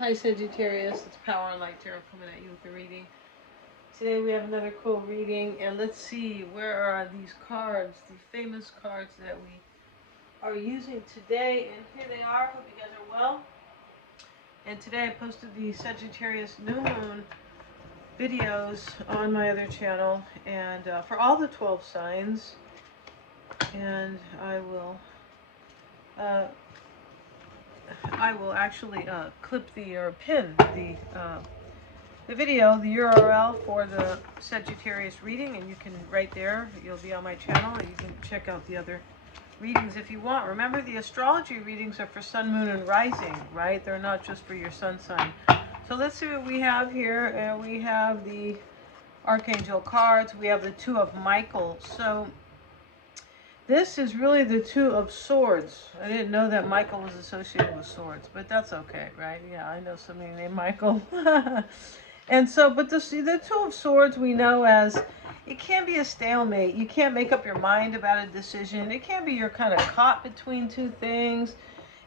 Hi Sagittarius, it's Power and Light Tarot coming at you with the reading. Today we have another cool reading, and let's see, where are these cards, the famous cards that we are using today, and here they are. Hope you guys are well. And today I posted the Sagittarius New Moon videos on my other channel, and for all the 12 signs, and I will actually clip or pin the video, the URL for the Sagittarius reading, and you can, right there, you'll be on my channel, and you can check out the other readings if you want. Remember, the astrology readings are for sun, moon, and rising, right? They're not just for your sun sign. So let's see what we have here. We have the Archangel cards. We have the Two of Michael. So this is really the Two of Swords. I didn't know that Michael was associated with swords, but that's okay, right? Yeah, I know somebody named Michael. And so, but the Two of Swords we know as, it can be a stalemate. You can't make up your mind about a decision. It can be you're kind of caught between two things.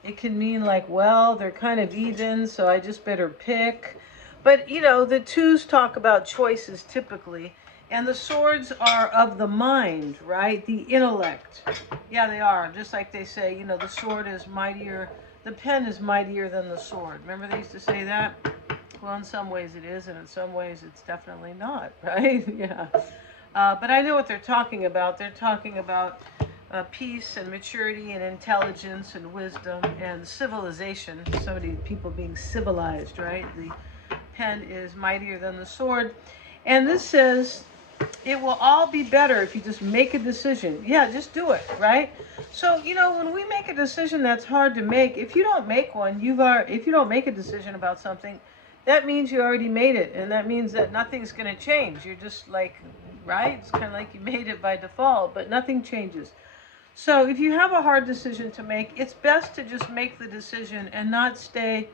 It can mean like, well, they're kind of even, so I just better pick. But, you know, the twos talk about choices typically. And the swords are of the mind, right? The intellect. Yeah, they are. Just like they say, you know, the sword is mightier, the pen is mightier than the sword. Remember they used to say that? Well, in some ways it is, and in some ways it's definitely not, right? Yeah. But I know what they're talking about. They're talking about peace and maturity and intelligence and wisdom and civilization. So many people being civilized, right? The pen is mightier than the sword. And this says, it will all be better if you just make a decision. Yeah, just do it, right? So, you know, when we make a decision that's hard to make, if you don't make one, if you don't make a decision about something, that means you already made it, and that means that nothing's going to change. You're just like, right? It's kind of like you made it by default, but nothing changes. So if you have a hard decision to make, it's best to just make the decision and not stay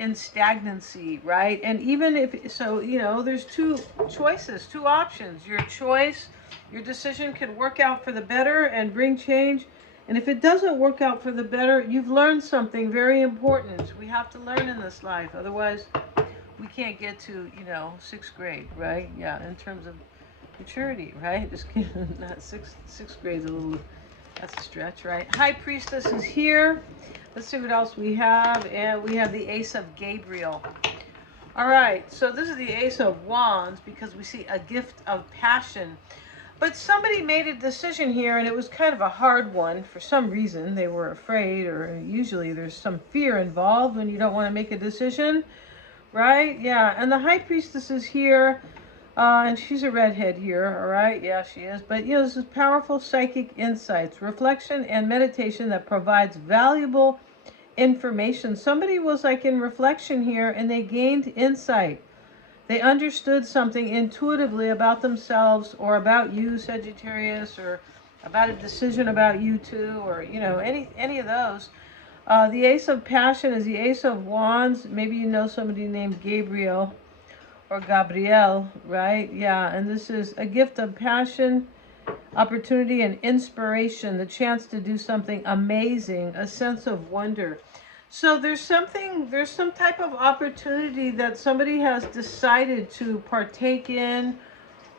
in stagnancy, right? And even if, so, you know, there's two choices, two options. Your choice, your decision could work out for the better and bring change. And if it doesn't work out for the better, you've learned something very important. We have to learn in this life. Otherwise, we can't get to, you know, 6th grade, right? Yeah, in terms of maturity, right? Just kidding. Not sixth grade's a little, that's a stretch, right? High Priestess is here. Let's see what else we have. And we have the Ace of Gabriel. All right, so this is the Ace of Wands because we see a gift of passion. But somebody made a decision here, and it was kind of a hard one. For some reason, they were afraid, or usually there's some fear involved when you don't want to make a decision, right? Yeah, and the High Priestess is here, and she's a redhead here, all right? Yeah, she is. But, you know, this is powerful psychic insights, reflection, and meditation that provides valuable information. Somebody was like in reflection here, and they gained insight. They understood something intuitively about themselves or about you, Sagittarius, or about a decision about you too, or, you know, any of those. The Ace of Passion is the Ace of Wands. Maybe you know somebody named Gabriel or Gabrielle, right? Yeah, and this is a gift of passion, opportunity, and inspiration, the chance to do something amazing, a sense of wonder. So there's some type of opportunity that somebody has decided to partake in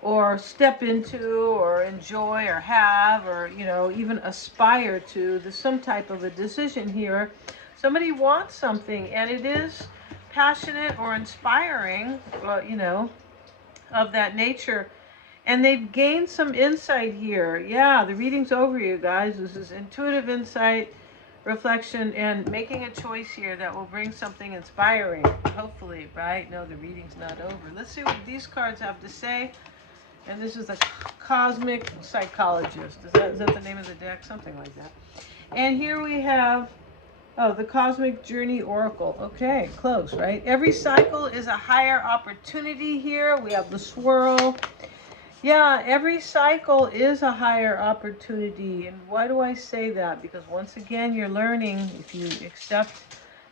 or step into or enjoy or have, or, you know, even aspire to. There's some type of a decision here. Somebody wants something, and it is passionate or inspiring, you know, of that nature. And they've gained some insight here. Yeah, the reading's over, you guys. This is intuitive insight, reflection, and making a choice here that will bring something inspiring, hopefully, right? No, the reading's not over. Let's see what these cards have to say. And this is the Cosmic Psychologist. Is that the name of the deck? Something like that. And here we have, oh, the Cosmic Journey Oracle. Okay, close, right? Every cycle is a higher opportunity here. We have the swirl. Yeah, every cycle is a higher opportunity. And why do I say that? Because once again, you're learning. If you accept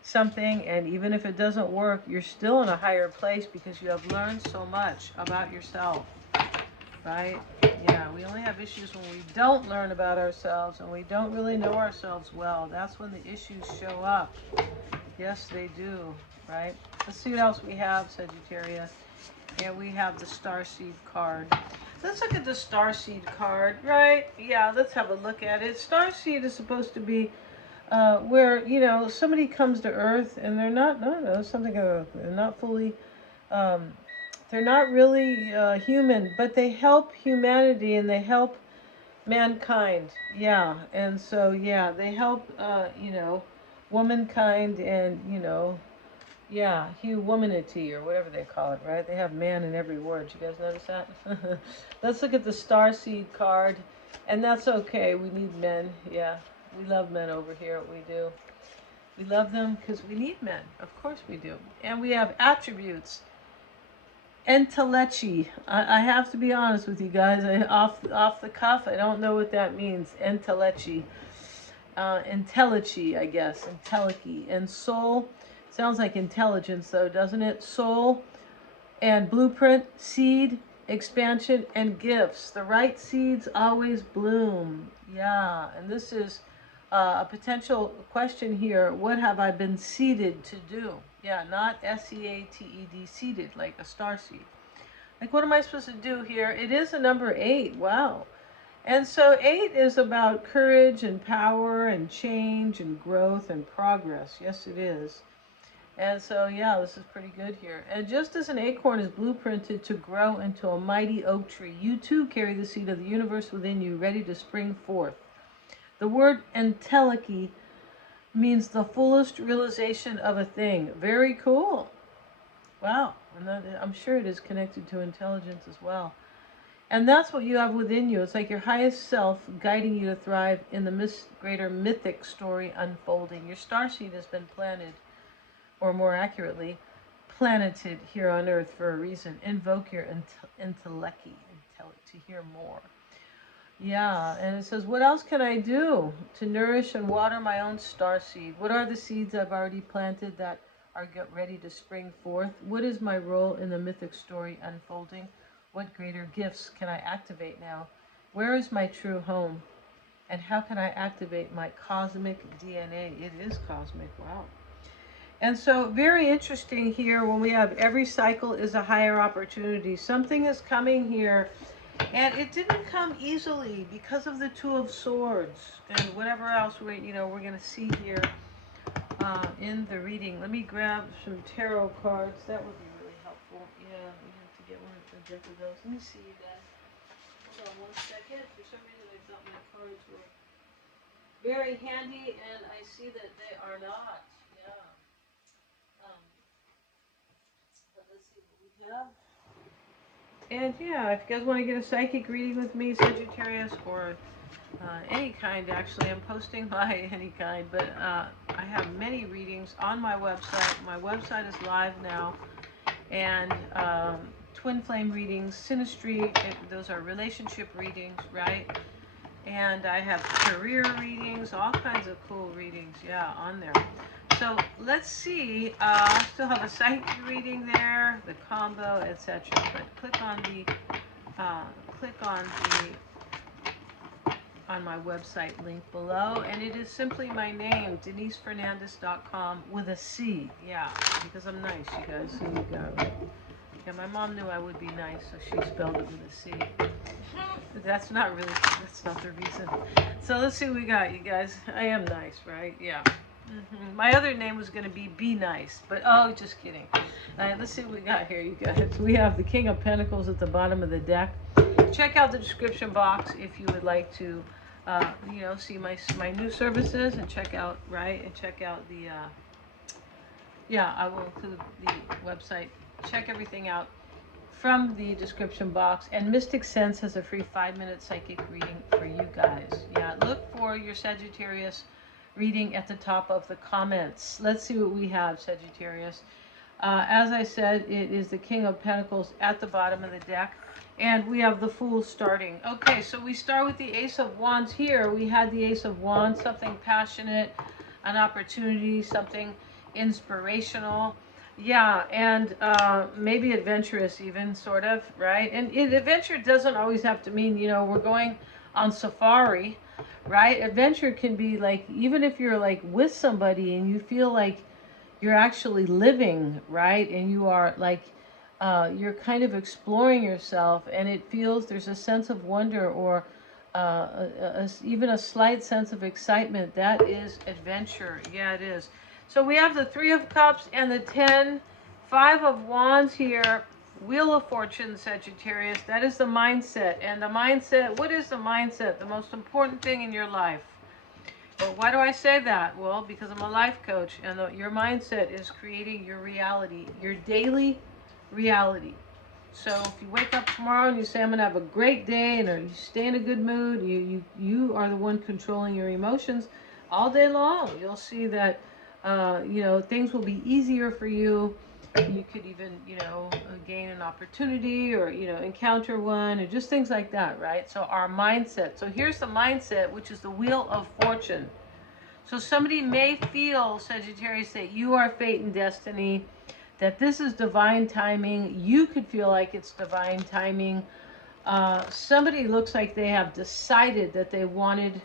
something, and even if it doesn't work, you're still in a higher place because you have learned so much about yourself, right? Yeah, we only have issues when we don't learn about ourselves and we don't really know ourselves well. That's when the issues show up. Yes, they do, right? Let's see what else we have, Sagittarius. And we have the Starseed card. Let's look at the Starseed card, right? Yeah, let's have a look at it. Starseed is supposed to be where, you know, somebody comes to Earth and they're not, no, something, they're not fully, um, they're not really human, but they help humanity and they help mankind. Yeah, and so, yeah, they help, you know, womankind and, you know, yeah, humanity or whatever they call it, right? They have man in every word. You guys notice that? Let's look at the Starseed card. And that's okay. We need men. Yeah, we love men over here. We do. We love them because we need men. Of course we do. And we have attributes. Entelechy. I have to be honest with you guys. Off the cuff, I don't know what that means. Entelechy. Entelechy, I guess. Entelechy. And soul. Sounds like intelligence, though, doesn't it? Soul and blueprint, seed, expansion, and gifts. The right seeds always bloom. Yeah, and this is a potential question here. What have I been seeded to do? Yeah, not S-E-A-T-E-D, seeded, like a star seed. Like, what am I supposed to do here? It is a number 8. Wow. And so 8 is about courage and power and change and growth and progress. Yes, it is. And so, yeah, this is pretty good here. And just as an acorn is blueprinted to grow into a mighty oak tree, you too carry the seed of the universe within you, ready to spring forth. The word entelechy means the fullest realization of a thing. Very cool. Wow. And I'm sure it is connected to intelligence as well. And that's what you have within you. It's like your highest self guiding you to thrive in the greater mythic story unfolding. Your starseed has been planted, or more accurately, planeted here on Earth for a reason. Invoke your entelechy to hear more. Yeah, and it says, what else can I do to nourish and water my own starseed? What are the seeds I've already planted that are ready to spring forth? What is my role in the mythic story unfolding? What greater gifts can I activate now? Where is my true home? And how can I activate my cosmic DNA? It is cosmic, wow. And so, very interesting here when we have every cycle is a higher opportunity. Something is coming here, and it didn't come easily because of the Two of Swords and whatever else we're going to see here in the reading. Let me grab some tarot cards. That would be really helpful. Yeah, we have to get one of those. Let me see you guys. Hold on one second. For some reason, I thought my cards were very handy, and I see that they are not. Yeah. Let's see what we have. And yeah, if you guys want to get a psychic reading with me, Sagittarius, or any kind, actually, I'm posting by any kind, but I have many readings on my website. My website is live now, and twin flame readings, synastry, those are relationship readings, right? And I have career readings, all kinds of cool readings, yeah, on there. So let's see. I still have a psychic reading there, the combo, etc. But click on my website link below, and it is simply my name, DeniseFernandez.com with a C. Yeah, because I'm nice, you guys. Here we go. Yeah, my mom knew I would be nice, so she spelled it with a C. But that's not the reason. So let's see what we got, you guys. I am nice, right? Yeah. My other name was going to be Nice, but oh, just kidding. All right, let's see what we got here, you guys. We have the King of Pentacles at the bottom of the deck. Check out the description box if you would like to, see my new services and check out the, I will include the website. Check everything out from the description box. And Mystic Sense has a free 5-minute psychic reading for you guys. Yeah, look for your Sagittarius reading at the top of the comments. Let's see what we have, Sagittarius. As I said, it is the King of Pentacles at the bottom of the deck, and we have the Fool starting. Okay, so we start with the Ace of Wands here. We had the Ace of Wands, something passionate, an opportunity, something inspirational. Yeah, and maybe adventurous even, sort of, right? And adventure doesn't always have to mean, we're going on safari, right? Adventure can be like, even if you're like with somebody and you feel like, you're actually living, right? And you are like, you're kind of exploring yourself, and it feels there's a sense of wonder, or even a slight sense of excitement. That is adventure. Yeah, it is. So we have the Three of Cups and the 10, Five of Wands here. Wheel of Fortune, Sagittarius. That is the mindset. And the mindset, what is the mindset? The most important thing in your life. Well, why do I say that? Well, because I'm a life coach, and your mindset is creating your reality, your daily reality. So if you wake up tomorrow and you say, I'm going to have a great day, and you stay in a good mood, you are the one controlling your emotions all day long. You'll see that, things will be easier for you. You could even, gain an opportunity, or, encounter one, or just things like that, right? So our mindset. So here's the mindset, which is the Wheel of Fortune. So somebody may feel, Sagittarius, that you are fate and destiny, that this is divine timing. You could feel like it's divine timing. Somebody looks like they have decided that they wanted,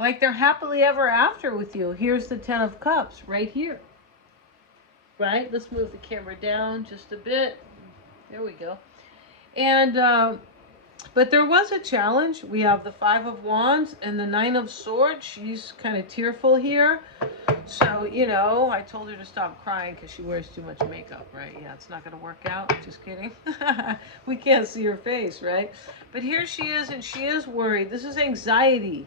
like they're happily ever after with you. Here's the 10 of Cups right here. Right? Let's move the camera down just a bit. There we go. And but there was a challenge. We have the Five of Wands and the Nine of Swords. She's kind of tearful here. So, I told her to stop crying because she wears too much makeup, right? Yeah, it's not going to work out. Just kidding. We can't see her face, right? But here she is, and she is worried. This is anxiety,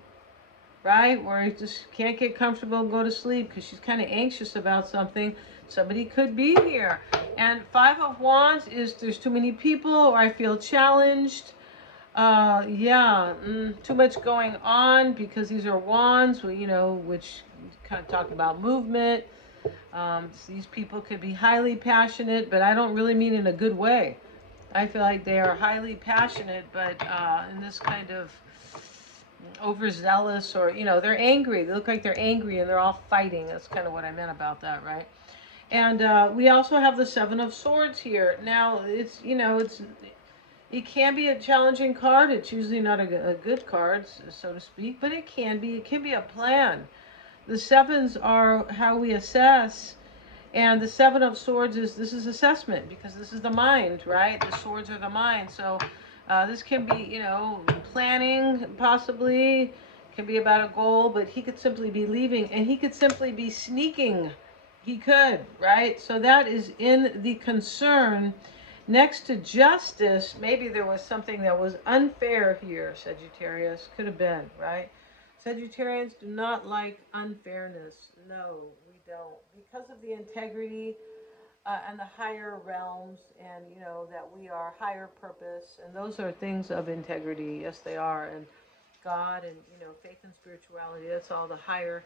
right? Where you just can't get comfortable and go to sleep because she's kind of anxious about something. Somebody could be here. And Five of Wands is there's too many people, or I feel challenged. Too much going on, because these are wands, which kind of talk about movement. These people could be highly passionate, but I don't really mean in a good way. I feel like they are highly passionate, but in this kind of overzealous, or, they're angry. They look like they're angry and they're all fighting. That's kind of what I meant about that, right? And we also have the Seven of Swords here. Now, it can be a challenging card. It's usually not a good card, so to speak, but it can be. It can be a plan. The sevens are how we assess, and the Seven of Swords this is assessment, because this is the mind, right? The swords are the mind. So this can be, planning, possibly. Can be about a goal, but he could simply be leaving, and he could simply be sneaking. He could, right? So that is in the concern. Next to justice, maybe there was something that was unfair here, Sagittarius. Could have been, right? Sagittarians do not like unfairness. No, we don't. Because of the integrity and the higher realms, and, that we are higher purpose, and those are things of integrity. Yes, they are. And God, and, faith and spirituality, that's all the higher,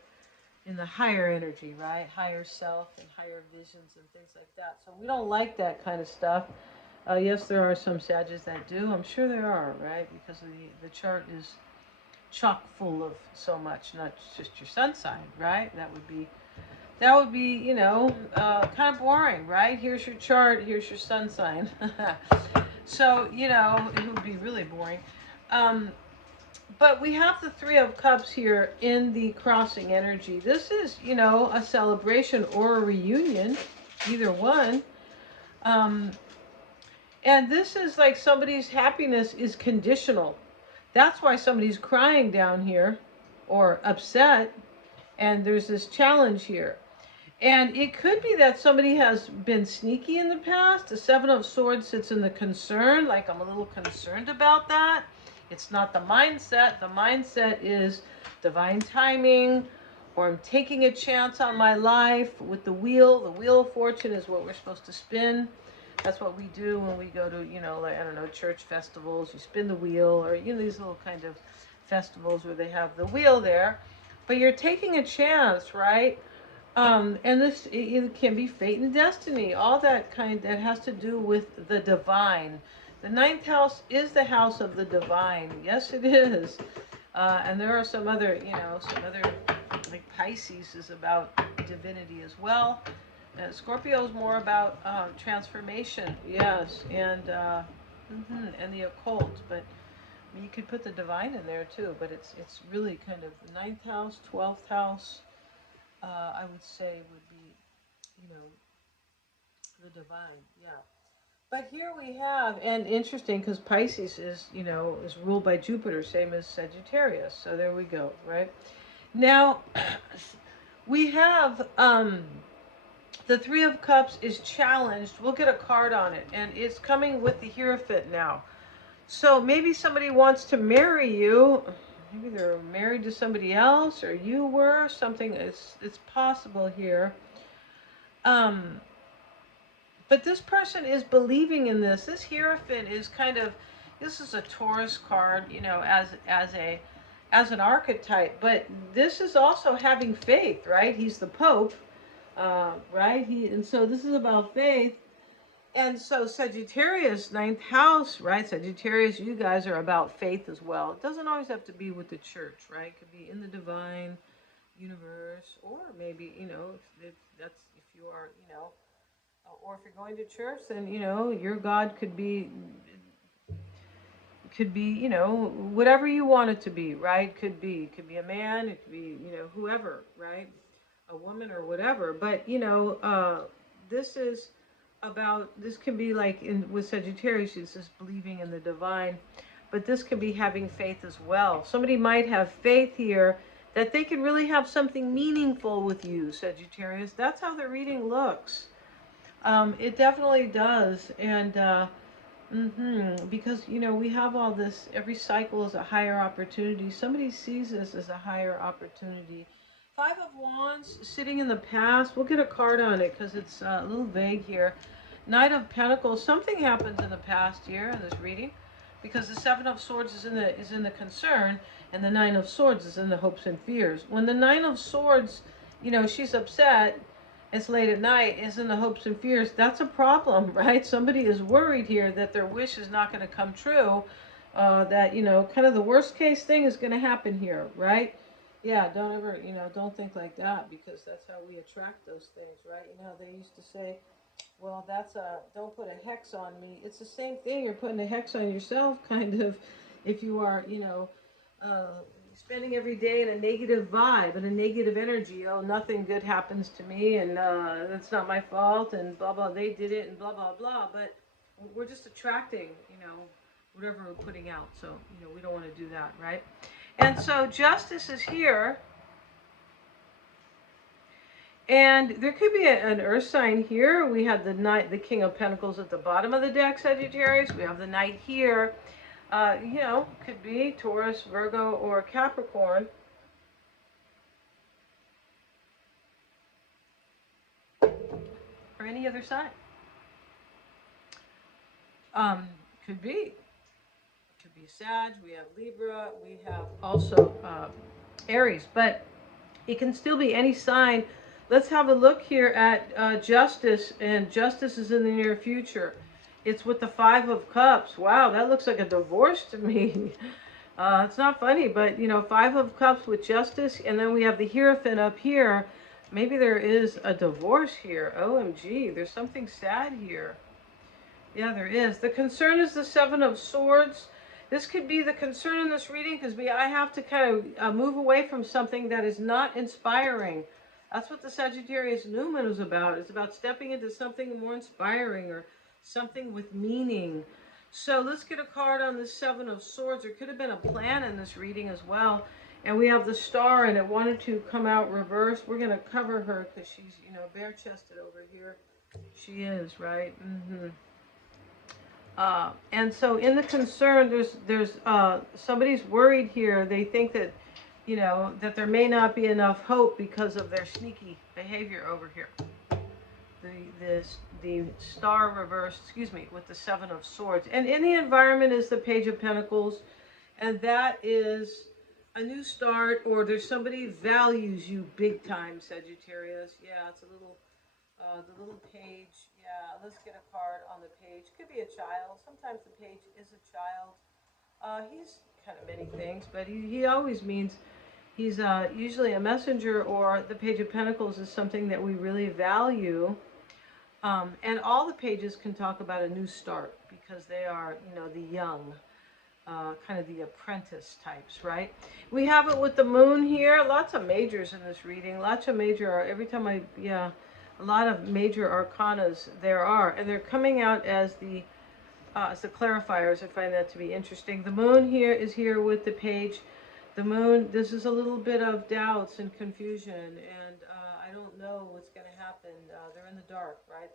in the higher energy, right? Higher self and higher visions and things like that. So we don't like that kind of stuff. Yes, there are some Sages that do. I'm sure there are, right? Because the chart is chock full of so much, not just your sun sign, right? That would be, kind of boring, right? Here's your chart, here's your sun sign. So, it would be really boring. But we have the Three of Cups here in the crossing energy. This is, a celebration or a reunion, either one. And this is like somebody's happiness is conditional. That's why somebody's crying down here, or upset, and there's this challenge here. And it could be that somebody has been sneaky in the past. The Seven of Swords sits in the concern, like I'm a little concerned about that. It's not the mindset. The mindset is divine timing, or I'm taking a chance on my life with the wheel. The Wheel of Fortune is what we're supposed to spin. That's what we do when we go to, like, I don't know, church festivals. You spin the wheel, or, these little kind of festivals where they have the wheel there. But you're taking a chance, right? And this, it can be fate and destiny, all that that has to do with the divine. The ninth house is the house of the divine. Yes, it is. And there are some other, like Pisces is about divinity as well. Scorpio is more about transformation, yes, and the occult. But you could put the divine in there too. But it's really kind of the ninth house, 12th house. I would say would be, you know, the divine. Yeah. But here we have, and interesting because Pisces is, you know, is ruled by Jupiter, same as Sagittarius. So there we go, right? Now, we have the Three of Cups is challenged. We'll get a card on it, and it's coming with the Hierophant now. So maybe somebody wants to marry you. Maybe they're married to somebody else, or you were something. It's possible here. But this person is believing in this. This Hierophant is kind of, this is a Taurus card, you know, as an archetype. But this is also having faith, right? He's the Pope, right? And so this is about faith. And so Sagittarius, ninth house, right? Sagittarius, you guys are about faith as well. It doesn't always have to be with the church, right? It could be in the divine universe, or maybe, you know, if you are, you know, or if you're going to church, then, you know, your God could be, you know, whatever you want it to be, right? Could be a man, it could be, you know, whoever, right? A woman or whatever. But, you know, this is about, this can be like with Sagittarius, it's just believing in the divine, but this could be having faith as well. Somebody might have faith here that they can really have something meaningful with you, Sagittarius. That's how the reading looks. It definitely does. And because, you know, we have all this, every cycle is a higher opportunity. Somebody sees this as a higher opportunity. Five of Wands sitting in the past. We'll get a card on it because it's a little vague here. Knight of Pentacles. Something happens in the past here in this reading, because the Seven of Swords is in the concern, and the Nine of Swords is in the hopes and fears. When the Nine of Swords, you know, she's upset, it's late at night, is in the hopes and fears, that's a problem, right? Somebody is worried here that their wish is not going to come true, that, you know, kind of the worst case thing is going to happen here, right? Yeah, don't ever, you know, don't think like that, because that's how we attract those things, right? You know, they used to say, well, don't put a hex on me. It's the same thing. You're putting a hex on yourself, kind of, if you are, you know, spending every day in a negative vibe and a negative energy. Oh, nothing good happens to me, and that's not my fault, and blah, blah, they did it, and blah, blah, blah. But we're just attracting, you know, whatever we're putting out. So, you know, we don't want to do that, right? And so Justice is here. And there could be an earth sign here. We have the King of Pentacles at the bottom of the deck, Sagittarius. We have the Knight here. You know, could be Taurus, Virgo, or Capricorn. Or any other sign. Could be. Could be Sag. We have Libra. We have also Aries. But it can still be any sign. Let's have a look here at Justice, and Justice is in the near future. It's with the Five of Cups. Wow, that looks like a divorce to me. It's not funny, but, you know, Five of Cups with Justice, and then we have the Hierophant up here. Maybe there is a divorce here. OMG, there's something sad here. Yeah, there is. The concern is the Seven of Swords. This could be the concern in this reading, because I have to kind of move away from something that is not inspiring. That's what the Sagittarius Newman is about. It's about stepping into something more inspiring, or something with meaning. So let's get a card on the Seven of Swords. There could have been a plan in this reading as well. And we have the Star, and it wanted to come out reversed. We're going to cover her because she's, you know, bare-chested over here. She is, right? And so in the concern, there's somebody's worried here. They think that, you know, that there may not be enough hope because of their sneaky behavior over here. The Star reversed, with the Seven of Swords. And in the environment is the Page of Pentacles, and that is a new start, or there's somebody values you big time, Sagittarius. Yeah, it's a little, the little page. Yeah, let's get a card on the page. Could be a child. Sometimes the page is a child. He's kind of many things, but he always means he's usually a messenger, or the Page of Pentacles is something that we really value. And all the pages can talk about a new start, because they are, you know, the young. kind of the apprentice types, right? We have it with the moon here. Lots of majors in this reading. Lots of major. Every time yeah, a lot of major arcanas there are, and they're coming out as the clarifiers. I find that to be interesting. The moon here is here with the page. The moon. This is a little bit of doubts and confusion, and I don't know what's going to happen. They're in the dark, right?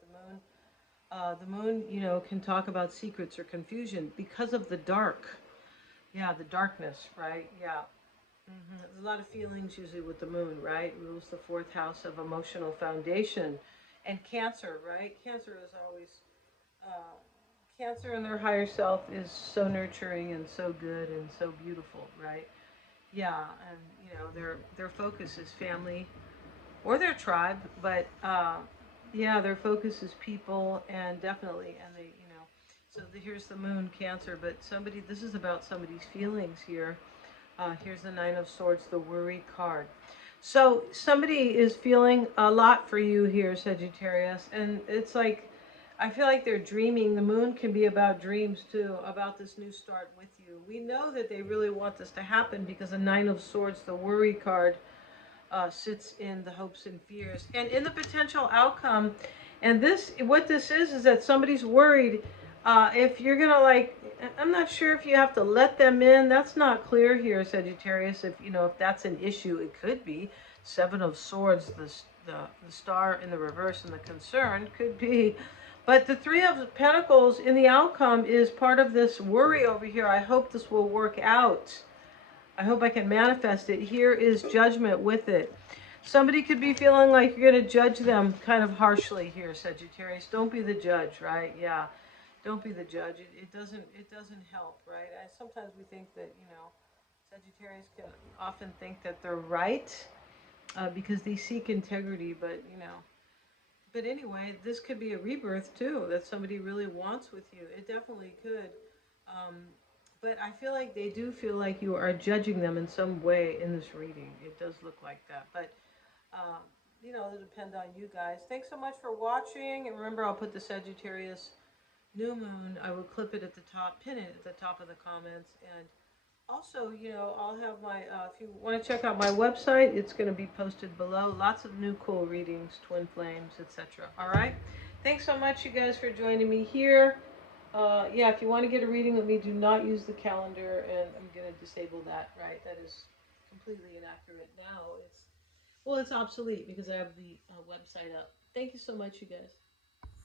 The moon, you know, can talk about secrets or confusion because of the dark. Yeah, the darkness, right? Yeah. There's a lot of feelings usually with the moon, right? Rules the fourth house of emotional foundation. And Cancer, right? Cancer is always, uh, Cancer in their higher self is so nurturing and so good and so beautiful, right? Yeah, and you know, their focus is family or their tribe, but yeah, their focus is people, and definitely, and they, you know, so here's the moon, Cancer, but somebody, this is about somebody's feelings here. Here's the Nine of Swords, the worry card. So somebody is feeling a lot for you here, Sagittarius, and it's like, I feel like they're dreaming. The moon can be about dreams too, about this new start with you. We know that they really want this to happen because the Nine of Swords, the worry card, sits in the hopes and fears and in the potential outcome. And this, what this is that somebody's worried if you're gonna, like, I'm not sure if you have to let them in. That's not clear here, Sagittarius. If you know, if that's an issue, it could be. Seven of Swords, the star in the reverse, and the concern could be. But the Three of Pentacles in the outcome is part of this worry over here. I hope this will work out. I hope I can manifest it. Here is Judgment with it. Somebody could be feeling like you're going to judge them kind of harshly here, Sagittarius. Don't be the judge, right? Yeah. Don't be the judge. It doesn't help, right? Sometimes we think that, you know, Sagittarius can often think that they're right because they seek integrity, but, you know. But anyway, this could be a rebirth too that somebody really wants with you. It definitely could. Um, but I feel like they do feel like you are judging them in some way in this reading. It does look like that. But, um, you know, it'll depend on you guys. Thanks so much for watching. And remember, I'll put the Sagittarius new moon. I will clip it at the top, pin it at the top of the comments. And also, you know, I'll have my, if you want to check out my website, it's going to be posted below. Lots of new cool readings, twin flames, etc. All right? Thanks so much, you guys, for joining me here. Yeah, if you want to get a reading with me, do not use the calendar, and I'm going to disable that, right? That is completely inaccurate now. Well, it's obsolete because I have the website up. Thank you so much, you guys.